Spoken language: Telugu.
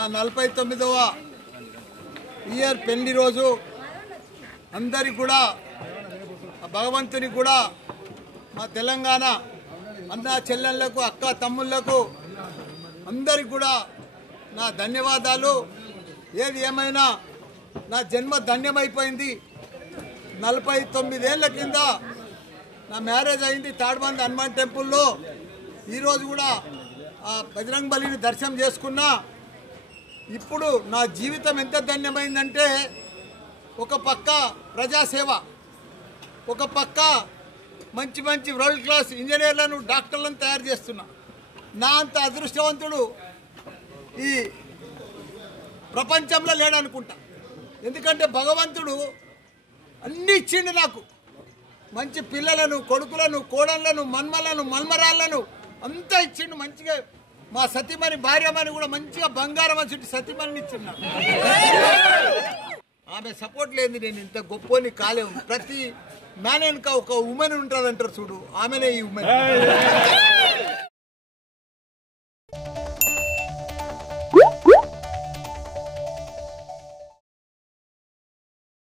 నా 49వ ఇయర్ పెళ్లి రోజు అందరికి కూడా భగవంతుని కూడా మా తెలంగాణ అన్న చెల్లెళ్లకు అక్క తమ్ముళ్లకు అందరికి కూడా నా ధన్యవాదాలు. ఏది ఏమైనా నా జన్మ ధన్యమైపోయింది. 49 ఏళ్ల కింద నా మ్యారేజ్ అయింది తాడ్బంద్ హనుమాన్ టెంపుల్లో. ఈరోజు కూడా ఆ బజరంగ్ బలిని దర్శనం చేసుకున్నా. ఇప్పుడు నా జీవితం ఎంత ధన్యమైందంటే ఒక పక్క ప్రజాసేవ, ఒక పక్క మంచి మంచి వరల్డ్ క్లాస్ ఇంజనీర్లను డాక్టర్లను తయారు చేస్తున్నా. నా అంత అదృష్టవంతుడు ఈ ప్రపంచంలో లేడనుకుంటా. ఎందుకంటే భగవంతుడు అన్నీ ఇచ్చిండు నాకు. మంచి పిల్లలను, కొడుకులను, కోడళ్లను, మన్మలను, మన్మరాళ్లను అంతా ఇచ్చిండు. మంచిగా మా సతీమణి భార్యమని కూడా మంచిగా బంగారం వచ్చి సతీమణిని ఇచ్చిండు. ఆమె సపోర్ట్ లేదు నేను ఇంత గొప్పని కాలేవు. ప్రతి మ్యాన్ వెనుక ఒక ఉమెన్ ఉంటుందంటారు చూడు, ఆమెనే ఈ ఉమెన్.